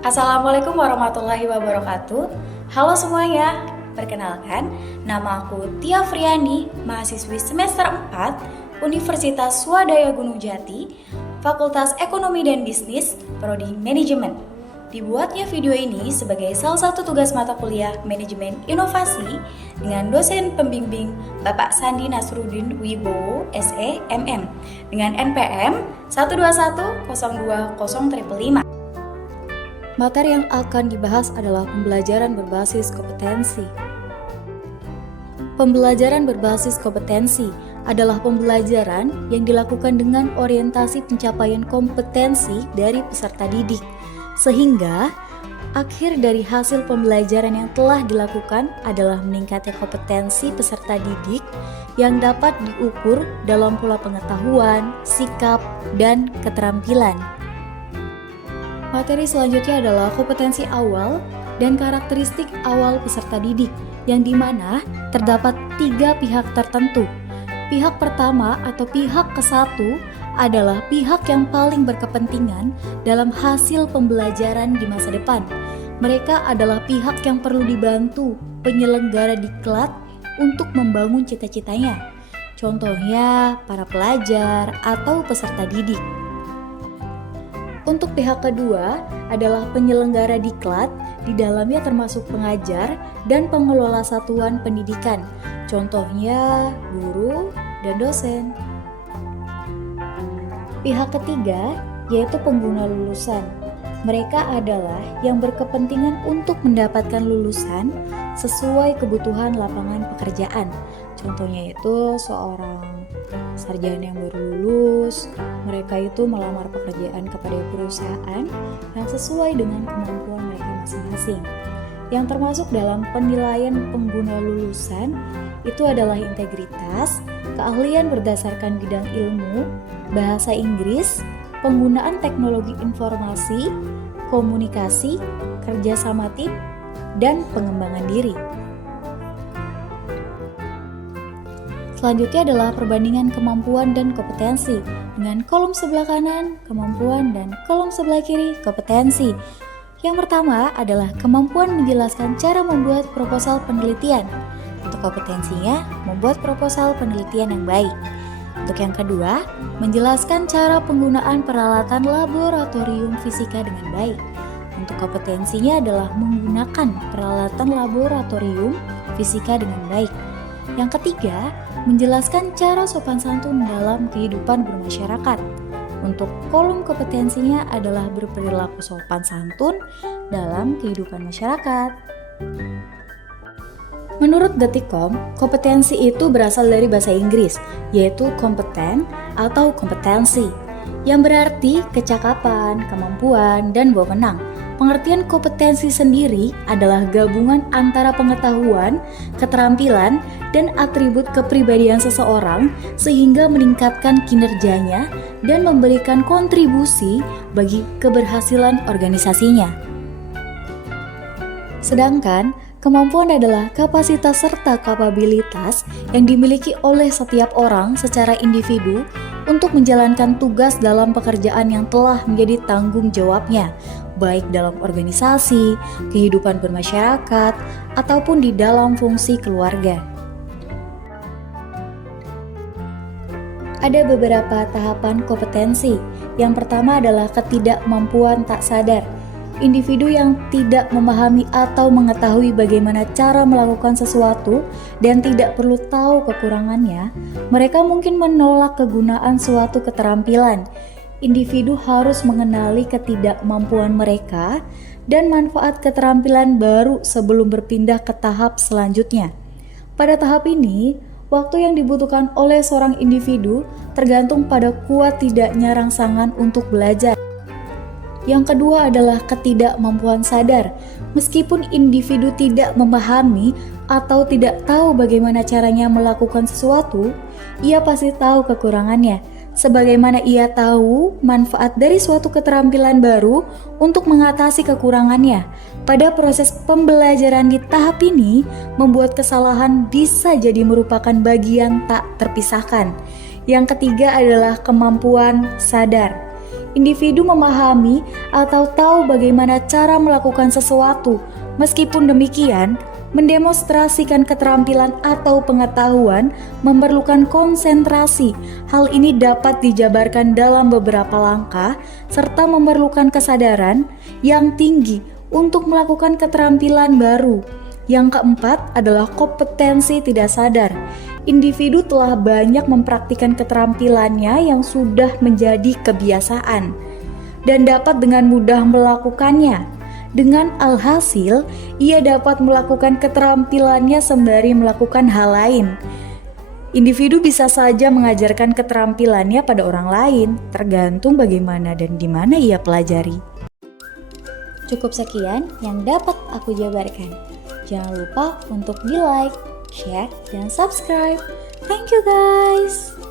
Assalamualaikum warahmatullahi wabarakatuh. Halo semuanya, perkenalkan, nama aku Tia Friani, mahasiswi semester 4 Universitas Swadaya Gunung Jati, Fakultas Ekonomi dan Bisnis, Prodi Manajemen. Dibuatnya video ini sebagai salah satu tugas mata kuliah Manajemen Inovasi dengan dosen pembimbing Bapak Sandi Nasruddin Wibowo, SE, MM, dengan NPM 121020555. Materi yang akan dibahas adalah pembelajaran berbasis kompetensi. Pembelajaran berbasis kompetensi adalah pembelajaran yang dilakukan dengan orientasi pencapaian kompetensi dari peserta didik, sehingga akhir dari hasil pembelajaran yang telah dilakukan adalah meningkatnya kompetensi peserta didik yang dapat diukur dalam pola pengetahuan, sikap, dan keterampilan. Materi selanjutnya adalah kompetensi awal dan karakteristik awal peserta didik, yang dimana terdapat 3 pihak tertentu. Pihak pertama atau pihak ke-1 adalah pihak yang paling berkepentingan dalam hasil pembelajaran di masa depan. Mereka adalah pihak yang perlu dibantu penyelenggara diklat untuk membangun cita-citanya. Contohnya para pelajar atau peserta didik. Untuk pihak kedua adalah penyelenggara diklat, di dalamnya termasuk pengajar dan pengelola satuan pendidikan, contohnya guru dan dosen. Pihak ketiga yaitu pengguna lulusan. Mereka adalah yang berkepentingan untuk mendapatkan lulusan sesuai kebutuhan lapangan pekerjaan. Contohnya itu seorang sarjana yang baru lulus, mereka itu melamar pekerjaan kepada perusahaan yang sesuai dengan kemampuan mereka masing-masing. Yang termasuk dalam penilaian pengguna lulusan itu adalah integritas, keahlian berdasarkan bidang ilmu, bahasa Inggris, penggunaan teknologi informasi, komunikasi, kerjasama tim, dan pengembangan diri. Selanjutnya adalah perbandingan kemampuan dan kompetensi dengan kolom sebelah kanan kemampuan dan kolom sebelah kiri kompetensi. Yang pertama adalah kemampuan menjelaskan cara membuat proposal penelitian. Untuk kompetensinya, membuat proposal penelitian yang baik. Untuk yang kedua, menjelaskan cara penggunaan peralatan laboratorium fisika dengan baik. Untuk kompetensinya adalah menggunakan peralatan laboratorium fisika dengan baik. Yang ketiga, menjelaskan cara sopan santun dalam kehidupan bermasyarakat. Untuk kolom kompetensinya adalah berperilaku sopan santun dalam kehidupan masyarakat. Menurut Detikcom, kompetensi itu berasal dari bahasa Inggris, yaitu kompeten atau kompetensi, yang berarti kecakapan, kemampuan, dan wewenang. Pengertian kompetensi sendiri adalah gabungan antara pengetahuan, keterampilan, dan atribut kepribadian seseorang sehingga meningkatkan kinerjanya dan memberikan kontribusi bagi keberhasilan organisasinya. Sedangkan kemampuan adalah kapasitas serta kapabilitas yang dimiliki oleh setiap orang secara individu untuk menjalankan tugas dalam pekerjaan yang telah menjadi tanggung jawabnya, baik dalam organisasi, kehidupan bermasyarakat, ataupun di dalam fungsi keluarga. Ada beberapa tahapan kompetensi. Yang pertama adalah ketidakmampuan tak sadar. Individu yang tidak memahami atau mengetahui bagaimana cara melakukan sesuatu dan tidak perlu tahu kekurangannya, mereka mungkin menolak kegunaan suatu keterampilan. Individu harus mengenali ketidakmampuan mereka dan manfaat keterampilan baru sebelum berpindah ke tahap selanjutnya. Pada tahap ini, waktu yang dibutuhkan oleh seorang individu tergantung pada kuat tidaknya rangsangan untuk belajar. Yang kedua adalah ketidakmampuan sadar. Meskipun individu tidak memahami atau tidak tahu bagaimana caranya melakukan sesuatu, ia pasti tahu kekurangannya. Sebagaimana ia tahu manfaat dari suatu keterampilan baru untuk mengatasi kekurangannya. Pada proses pembelajaran di tahap ini, membuat kesalahan bisa jadi merupakan bagian tak terpisahkan. Yang ketiga adalah kemampuan sadar. Individu memahami atau tahu bagaimana cara melakukan sesuatu. Meskipun demikian, mendemonstrasikan keterampilan atau pengetahuan memerlukan konsentrasi. Hal ini dapat dijabarkan dalam beberapa langkah serta memerlukan kesadaran yang tinggi untuk melakukan keterampilan baru. Yang keempat adalah kompetensi tidak sadar. Individu telah banyak mempraktikkan keterampilannya yang sudah menjadi kebiasaan dan dapat dengan mudah melakukannya. Dengan alhasil, ia dapat melakukan keterampilannya sembari melakukan hal lain. Individu bisa saja mengajarkan keterampilannya pada orang lain, tergantung bagaimana dan di mana ia pelajari. Cukup sekian yang dapat aku jabarkan. Jangan lupa untuk di like, share, dan subscribe. Thank you guys!